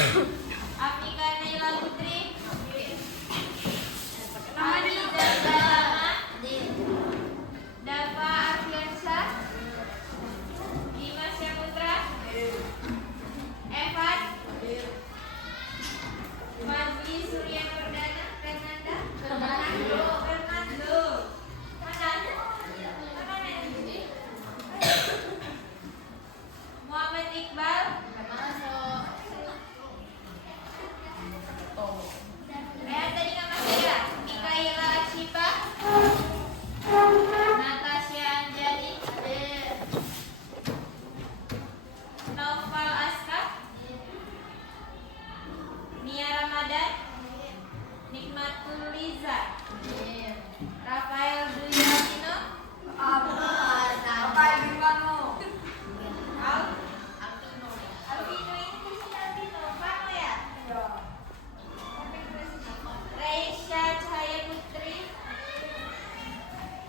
Afika Naila Putri. Adi Dharma. Dava Arfiansyah. Dimas Syaputra. Evan. Fadli Surya Nurdana. Fernanda. Fernando. Muhammad Iqbal. Rehan tadi nggak masuk ya? Mikaela Shiva. Natasha Anjani. Naufal Aska. Nia Ramadan. Nikmatul Liza. Rafael Duyatino. Alvino ini tulisnya Alvino. Pano ya? Reisha Cahaya Putri.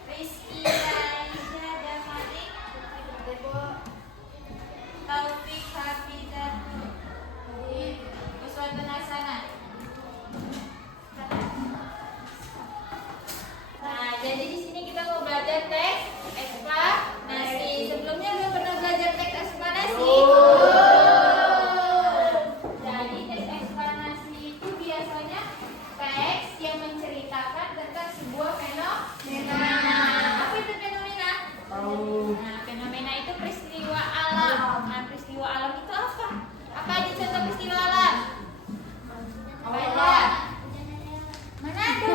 Rizky Raisha Damani. Taufik Hafizatul. Uswatun Hasanah. Nah, jadi di sini kita mau belajar teks eksplanasi. Sebelumnya belum pernah belajar teks eksplanasi. Jadi teks eksplanasi itu biasanya teks yang menceritakan tentang sebuah fenomena. Apa itu fenomena? Nah, fenomena itu peristiwa alam. Nah, peristiwa alam itu apa? Apa aja contoh peristiwa alam? Apa aja? Mana ada?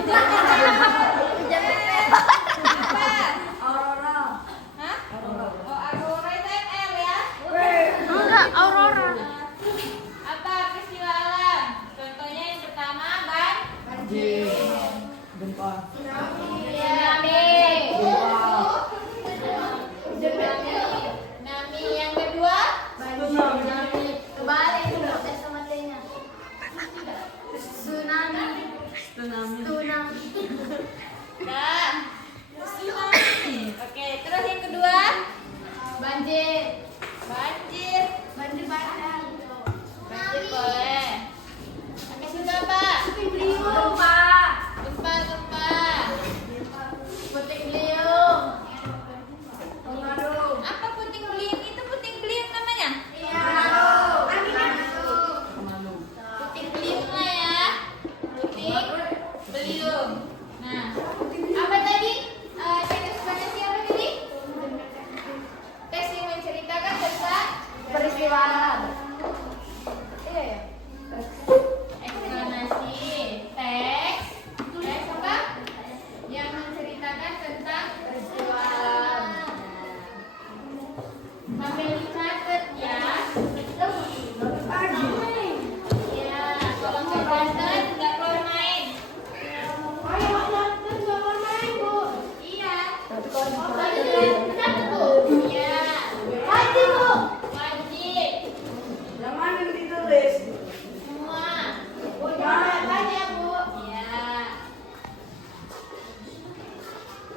Hah? Oh, Aurora itu ML ya? Enggak, Aurora. Apa peristiwa alam? Contohnya yang pertama Banjir, gempa, tsunami. Tsunami yang kedua? tsunami, Kebalik itu proses matanya. Tsunami. tsunami, Nah, tsunami. Oke, terus yang kedua? Banjir. Banjir. Banjir bandang. Banjir boleh. Habis itu apa? Gempa. Gempa. Puting beliung. Apa puting beliung itu? Puting beliung namanya? Pemalu, Puting beliung lah ya. Puting beliung. Nah, apa tadi? Teks eksplanasi apa tadi? Teks yang menceritakan tentang Peristiwa alam. Iya ya. eksplanasi. Teks apa? Yang menceritakan tentang peristiwa alam. Sambil dicatat ya. Ya, kalau nggak catat nggak keluar main. Iya. Iya. Wajib. yang mana yang ditulis? Semua. Tanya Bu. Iya.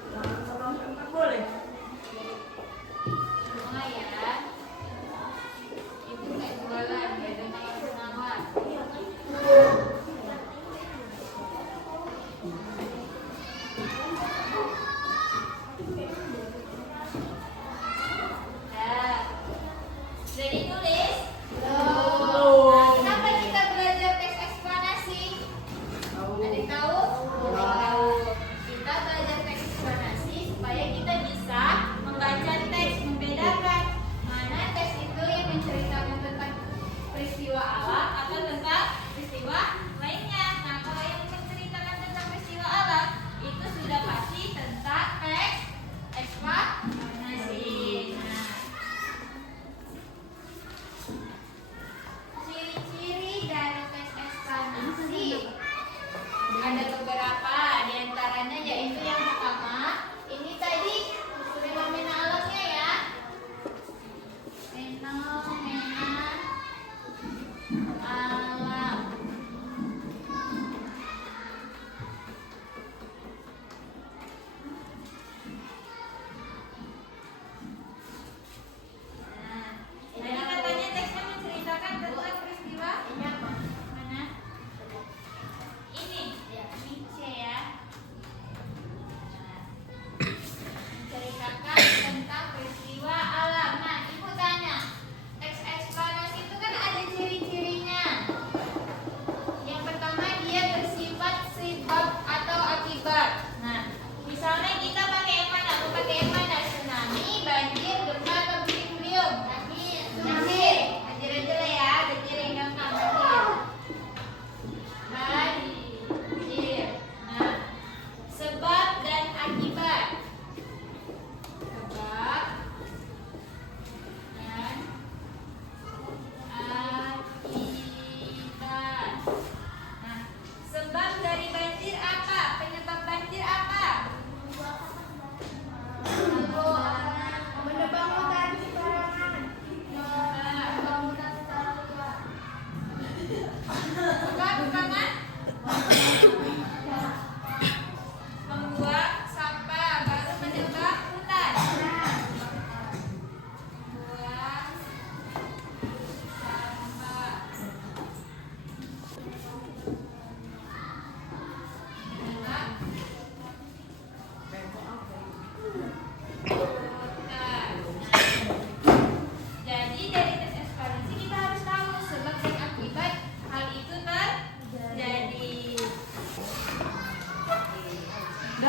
Nggak boleh. Semua ya. Itu kayak jualan, beda dengan penawar.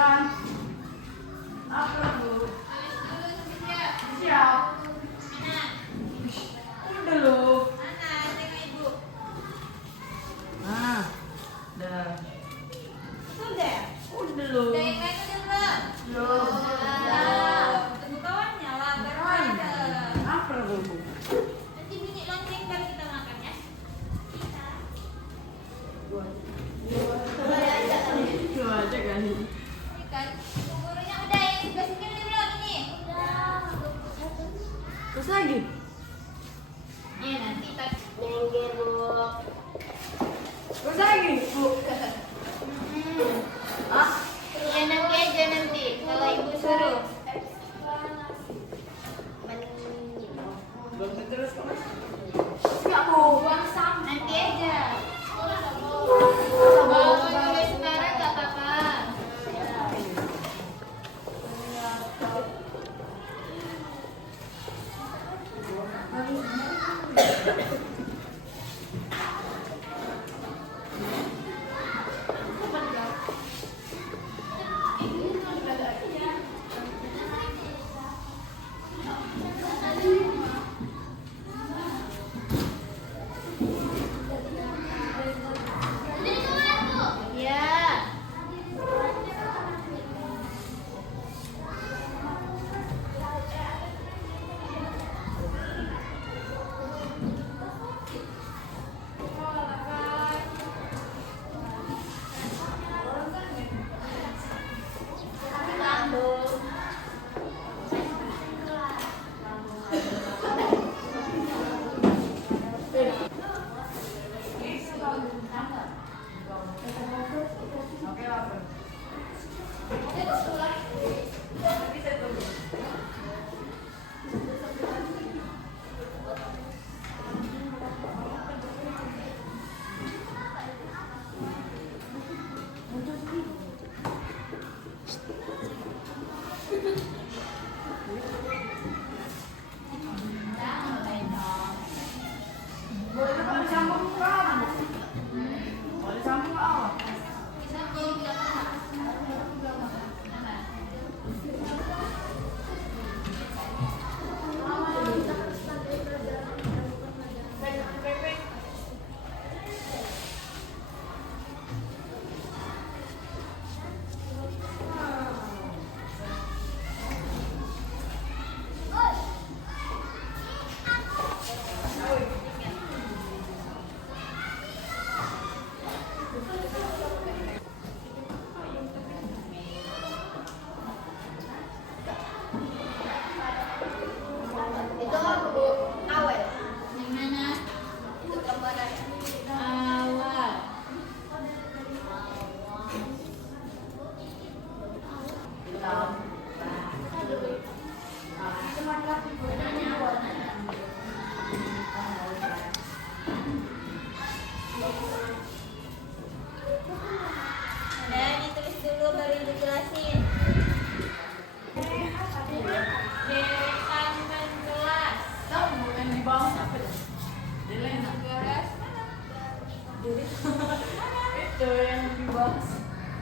Jalan. Apa tuh? Tulis dulu siap. Siap. Mana? Udah loh. Mana? Tengok ibu. Nah, dah. Sudah. Udah loh. Udah yang lain udah belum? Loh. Belum. Tunggu kawannya lah, baru ada. Apa tuh? Nanti bunyi lonceng baru kita makan ya. Kita. Dua aja kali. Ini kan gurunya udah yang sebelah sini udah belum ini? Udah. Terus lagi? Iya nanti tak. Terus lagi, Bu. Ah, Iya nanti aja nanti kalau ibu suruh. belum terus kok. Enggak mau buang sampah. Nanti aja. Kalau mau tulis sekarang nggak apa-apa. Iya. Oke, lapar. Boleh kan disambung kamu? Boleh disambung apa? Itu apa, Bu? Awet. Yang mana? Itu gambaran. Awal. Nah, ini tulis dulu baru dijelasin. Deretan kelas. Tahu yang di bawah apa dah? Delena. Kelas mana? Itu yang di bawah.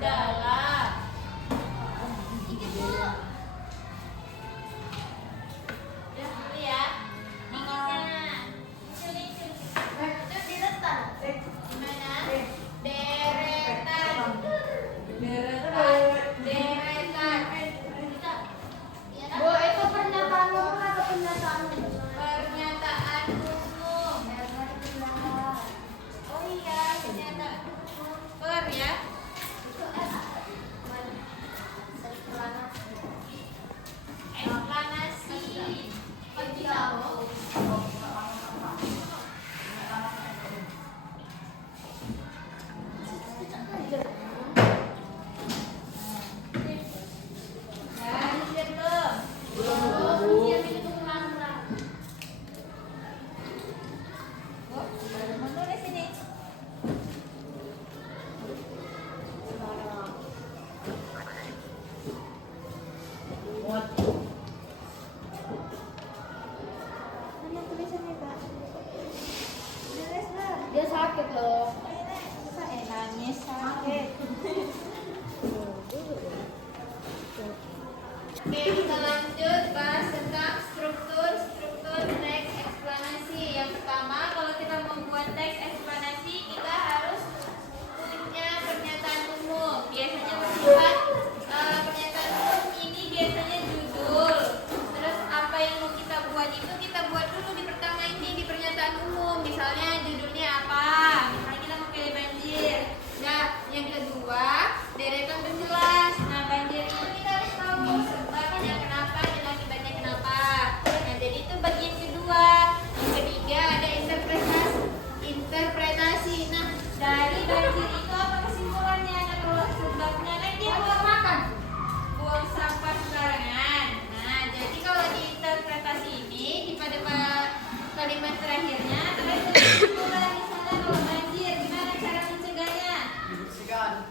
Dalam. Udah dulu ya. Ini sana. Sini, sini. Itu diletak. Gimana? Deretan. Delena. Deretan. Bu, itu pernyataan umum atau pernyataan umum? Pernyataan umum. Oh iya, pernyataan umum. Per ya.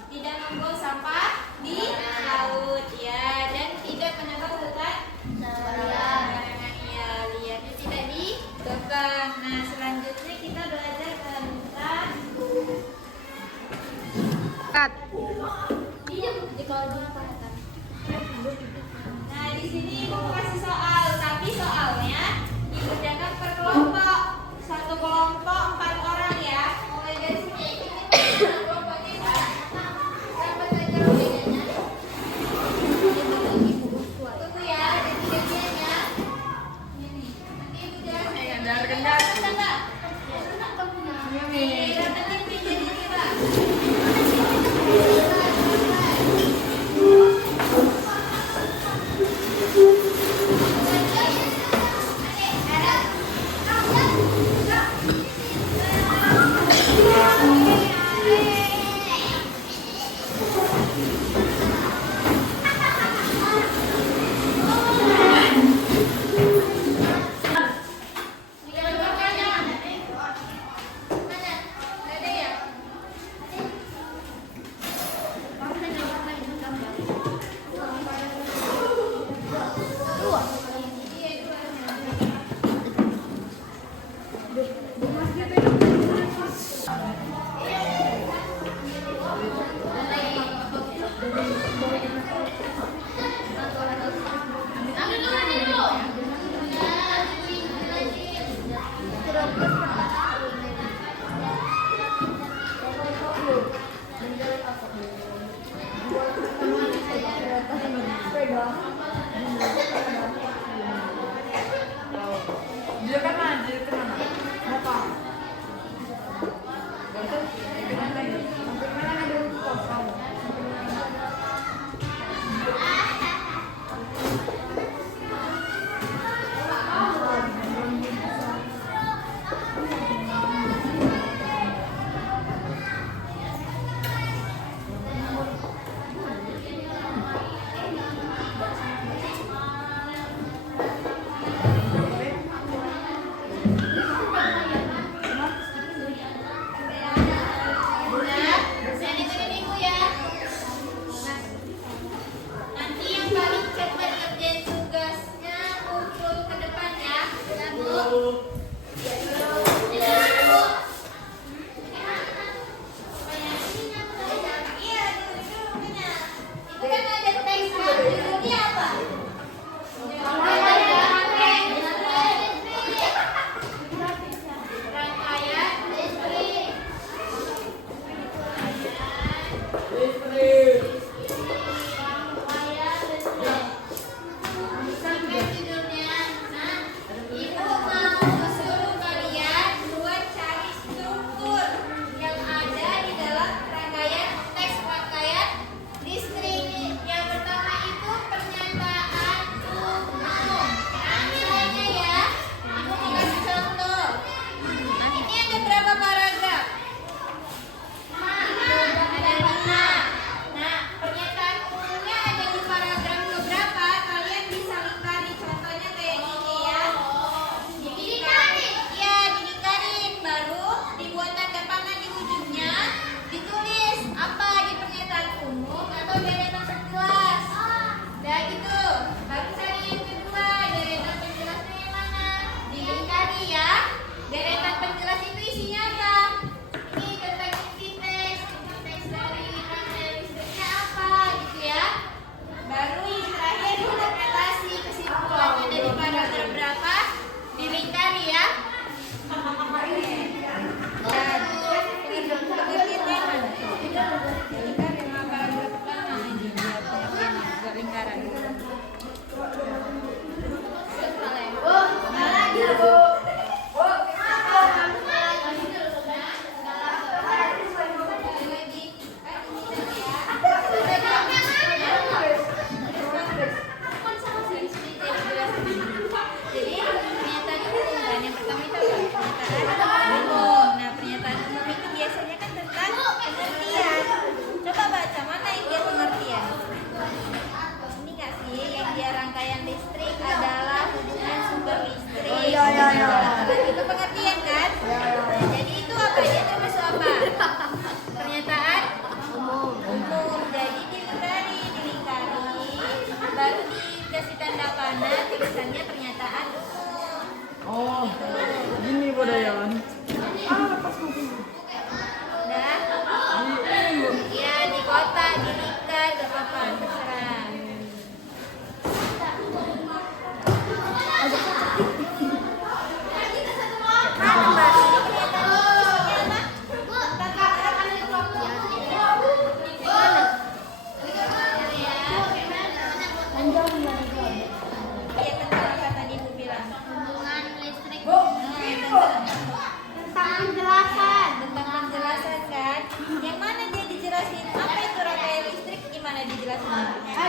tidak membuang sampah di laut ya, dan tidak menebang hutan sembarangan ya, liarnya tidak ditebang. Nah, selanjutnya kita belajar tentang nah, di sini Ibu mau kasih soal, tapi soalnya dikerjakan per kelompok. Satu kelompok 4 orang ya. Mulai dari sini kelompoknya dapat aja bedanya. Tunggu ya, ada 3 dianya. Ini. Nanti Ibu jangan Kendar. dapetin pinggir ini, Pak.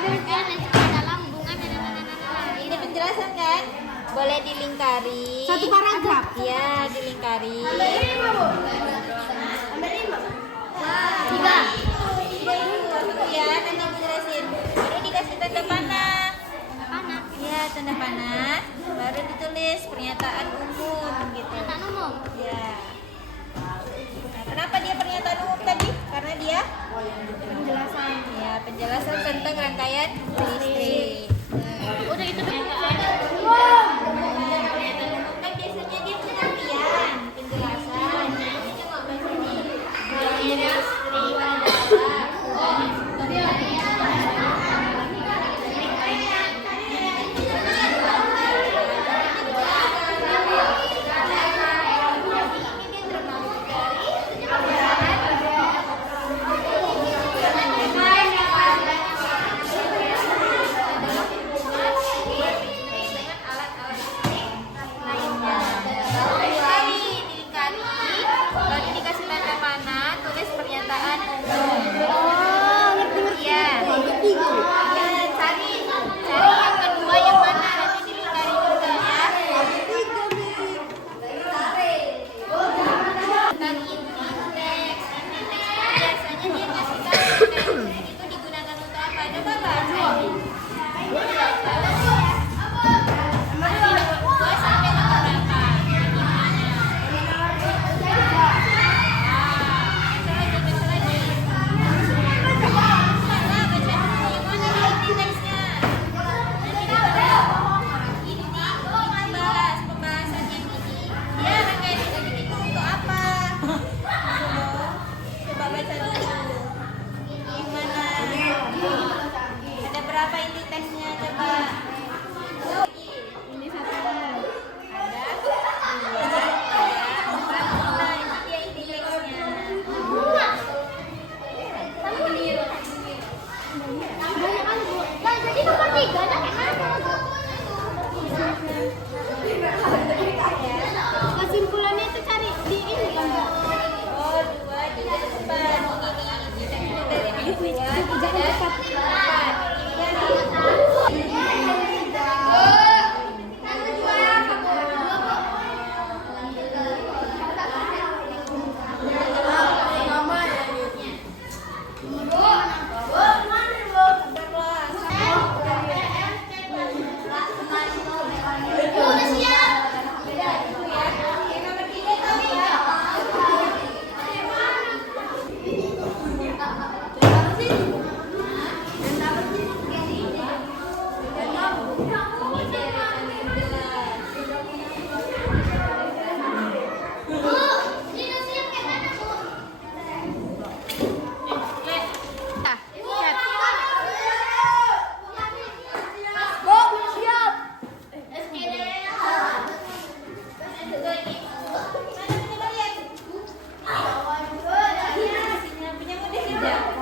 dalam bunga Ini penjelasan kan? Boleh dilingkari. Satu paragraf. Iya, dilingkari. tiga. Ya, nanti aku jelasin. Baru dikasih tanda panah. Panah. Iya, tanda panah. Baru ditulis pernyataan umum gitu. Pernyataan umum. Ya. Nah, kenapa dia pernyataan umum tadi? Karena dia Penjelasan. ya penjelasan tentang rangkaian listrik. Udah itu Pernyataan umum kan biasanya dia pengertian, penjelasan. Nah, ini coba baca nih. Rangkaian listrik baru dikasih tanda panah, tulis pernyataan umum. Iya. Iya, cari yang kedua yang mana nanti dilingkari juga ya. Tentang inti teks biasanya dia kasih tahu teks itu digunakan untuk apa? Coba baca ini. Dua sampai nomor berapa? Ada berapa inti teksnya coba? Ini satu. Ada dua, tiga, empat, lima. Ini dia inti teksnya. Jadi nomor 3 ada kesimpulannya itu cari di ini kan Mbak? Oh, dua di depan. Ini teksnya dari dua, tiga, empat. Punya